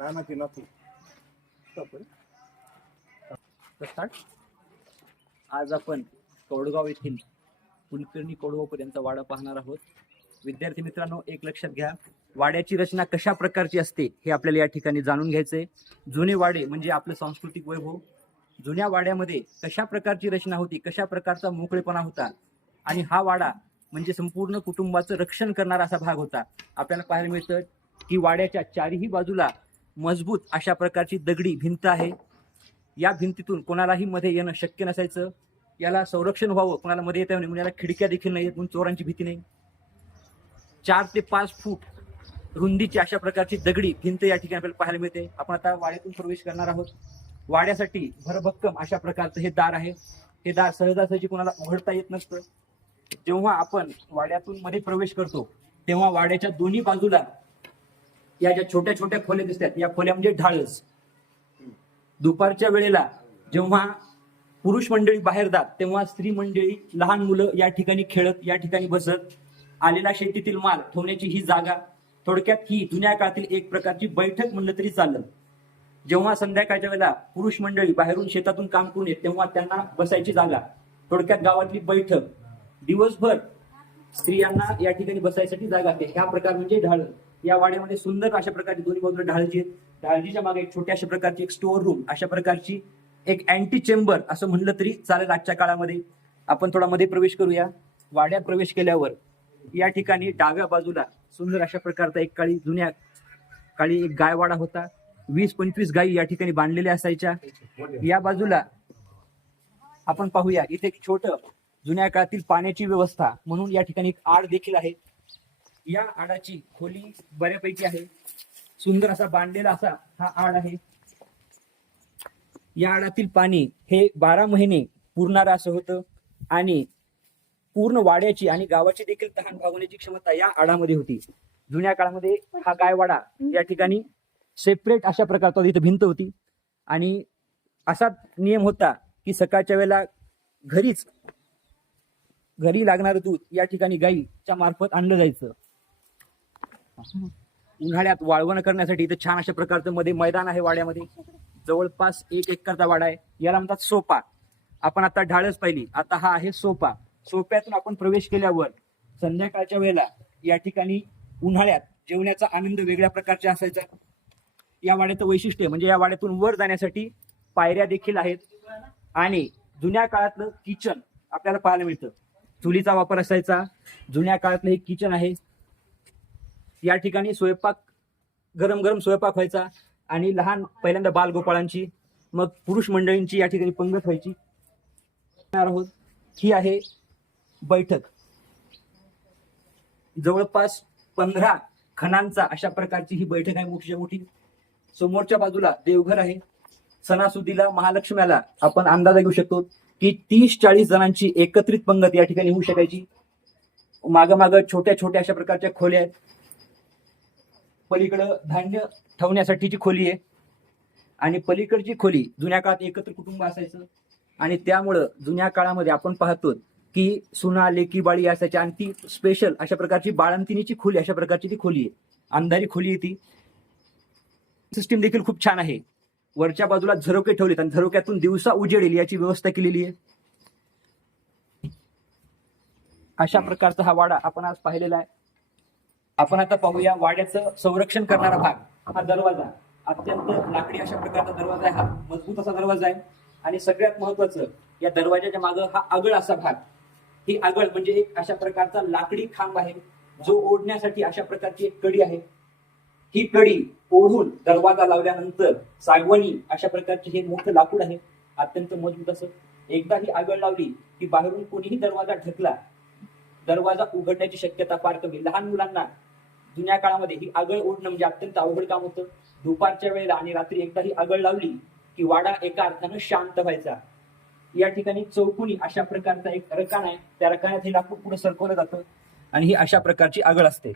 रानाची नातू. आज आपण कौडगाव येथील कुलकर्णी कौडगावकर यांचा वाडा पाहणार आहोत. विद्यार्थी मित्रांनो, एक लक्षात घ्या, वाड्याची रचना कशा प्रकारची असते हे आपल्याला या ठिकाणी जाणून घ्यायचे. जुने वाडे म्हणजे आपलं सांस्कृतिक वैभव. जुन्या वाड्यामध्ये कशा प्रकारची रचना होती, कशा प्रकारचा मोकळेपणा होता, आणि हा वाडा म्हणजे संपूर्ण कुटुंबाचं रक्षण करणारा असा भाग होता. आपल्याला पाहायला मिळतं की वाड्याच्या चारही बाजूला मजबूत अशा प्रकारची दगडी भिंत आहे. या भिंतीतून कोणालाही मध्ये येणं शक्य नसायचं. याला संरक्षण व्हावं, कोणाला मध्ये येता येऊ नये, याला खिडक्या देखील नाही, म्हणून चोरांची भीती नाही. 4 ते 5 फूट रुंदीची अशा प्रकारची दगडी भिंत या ठिकाणी आपल्याला पाहायला मिळते. आपण आता वाड्यातून प्रवेश करणार आहोत. वाड्यासाठी भरभक्कम अशा प्रकारचं हे दार आहे. हे दार सहजासहजी कोणाला उघडता येत नसतं. जेव्हा आपण वाड्यातून मध्ये प्रवेश करतो तेव्हा वाड्याच्या दोन्ही बाजूला या ज्या छोट्या छोट्या खोल्या दिसतात, या खोल्या म्हणजे ढाळस. दुपारच्या वेळेला जेव्हा पुरुष मंडळी बाहेर जात तेव्हा स्त्री मंडळी, लहान मुलं या ठिकाणी खेळत, या ठिकाणी बसत. आलेला शेतीतील माल ठेवण्याची ही जागा. थोडक्यात ही जुन्या काळातील एक प्रकारची बैठक म्हणलं तरी चाललं. जेव्हा संध्याकाळच्या वेळेला पुरुष मंडळी बाहेरून शेतातून काम करून येत तेव्हा त्यांना बसायची जागा. थोडक्यात गावातली बैठक. दिवसभर स्त्रियांना या ठिकाणी बसायसाठी जागा असते. ह्या प्रकार म्हणजे ढाळ. या वाड्यामध्ये सुंदर अशा प्रकारची दोन्ही बाजूला ढाळजी आहेत. ढाळजीच्या मागे एक छोट्या अशा प्रकारची एक स्टोअर रूम, अशा प्रकारची एक अँटी चेंबर असं म्हणलं तरी चालेल आजच्या काळामध्ये. आपण थोडा मध्ये प्रवेश करूया. वाड्यात प्रवेश केल्यावर या ठिकाणी डाव्या बाजूला सुंदर अशा प्रकारचा एक जुन्या काळी एक गायवाडा होता. 20-25 गायी या ठिकाणी बांधलेल्या असायच्या. या बाजूला आपण पाहूया, इथे एक छोटं जुन्या काळातील पाण्याची व्यवस्था म्हणून या ठिकाणी एक आड देखील आहे. या आडाची खोली बऱ्यापैकी आहे. सुंदर असा बांधलेला असा हा आड आहे. या आडातील पाणी हे 12 महिने पुरणारं असं होतं, आणि पूर्ण वाड्याची आणि गावाची देखील तहान भागवण्याची क्षमता या आडामध्ये होती. जुन्या काळामध्ये हा गायवाडा या ठिकाणी सेपरेट अशा प्रकारचा इथं भिंत होती, आणि असा नियम होता की सकाळच्या वेळेला घरी लागणारं दूध या ठिकाणी गाईच्या मार्फत आणलं जायचं. उन्हाळ्यात वाळवण करण्यासाठी इथं छान अशा प्रकारचं मध्ये मैदान आहे. वाड्यामध्ये जवळपास 1 एकरचा वाडा आहे. याला म्हणतात सोपा. आपण आता ढाळच पाहिली, आता हा आहे सोपा. सोप्यातून आपण प्रवेश केल्यावर संध्याकाळच्या वेळेला या ठिकाणी उन्हाळ्यात जेवण्याचा आनंद वेगळ्या प्रकारचा असायचा. या वाड्याचं वैशिष्ट्य म्हणजे या वाड्यातून वर जाण्यासाठी पायऱ्या देखील आहेत, आणि जुन्या काळातलं किचन आपल्याला पाहायला मिळतं. चुलीचा वापर असायचा. जुन्या काळातलं हे किचन आहे. या ठिकाणी स्वयंपाक, गरम गरम स्वयंपाक व्हायचा, आणि लहान पहिल्यांदा बालगोपाळांची, मग पुरुष मंडळींची या ठिकाणी पंगत व्हायची. ही आहे बैठक. जवळपास 15 खणांचा अशा प्रकारची ही बैठक आहे, मोठी मोठी. समोरच्या बाजूला देवघर आहे. सणासुदीला, महालक्ष्म्याला आपण अंदाजा घेऊ शकतो की 30-40 जणांची एकत्रित पंगत या ठिकाणी होऊ शकायची. माग छोट्या छोट्या अशा प्रकारच्या खोल्या आहेत. पलीकडं धान्य ठेवण्यासाठीची खोली आहे, आणि पलीकडची खोली जुन्या काळात एकत्र कुटुंब असायचं, आणि त्यामुळं जुन्या काळामध्ये आपण पाहतो की सुना, लेकी, बाळी असायच्या, आणि ती स्पेशल अशा प्रकारची बाळंतिणीची खोली, अशा प्रकारची ती खोली आहे. अंधारी खोली आहे ती. सिस्टीम देखील खूप छान आहे. वरच्या बाजूला झरोके ठेवलेत, आणि झरोक्यातून दिवसा उजेड येईल याची व्यवस्था केलेली आहे. अशा प्रकारचा हा वाडा आपण आज पाहिलेला आहे. आपण आता पाहूया वाड्याचं संरक्षण करणारा भाग. हा दरवाजा अत्यंत लाकडी अशा प्रकारचा दरवाजा आहे. हा मजबूत असा दरवाजा आहे, आणि सगळ्यात महत्वाचं या दरवाजाच्या मागे हा आगळ असा भाग. ही आगळ म्हणजे एक अशा प्रकारचा लाकडी खांब आहे, जो ओढण्यासाठी अशा प्रकारची एक कडी आहे. ही कडी ओढून दरवाजा लावल्यानंतर सागवानी अशा प्रकारचे हे मोठं लाकूड आहे, अत्यंत मजबूत असं. एकदा ही आगळ लावली की बाहेरून कोणीही दरवाजा ढकला, दरवाजा उघडण्याची शक्यता फार कमी. लहान मुलांना जुन्या काळामध्ये ही आगळ ओढणं म्हणजे अत्यंत अवघड काम होतं. दुपारच्या वेळेला आणि रात्री एकदा ही आगळ लावली की वाडा एका अर्थानं शांत व्हायचा. या ठिकाणी चौकोनी अशा प्रकारचा एक रकाना आहे. त्या रकान्यात हे लाकूड पुढे सरकवलं जातं, आणि ही अशा प्रकारची आगळ असते.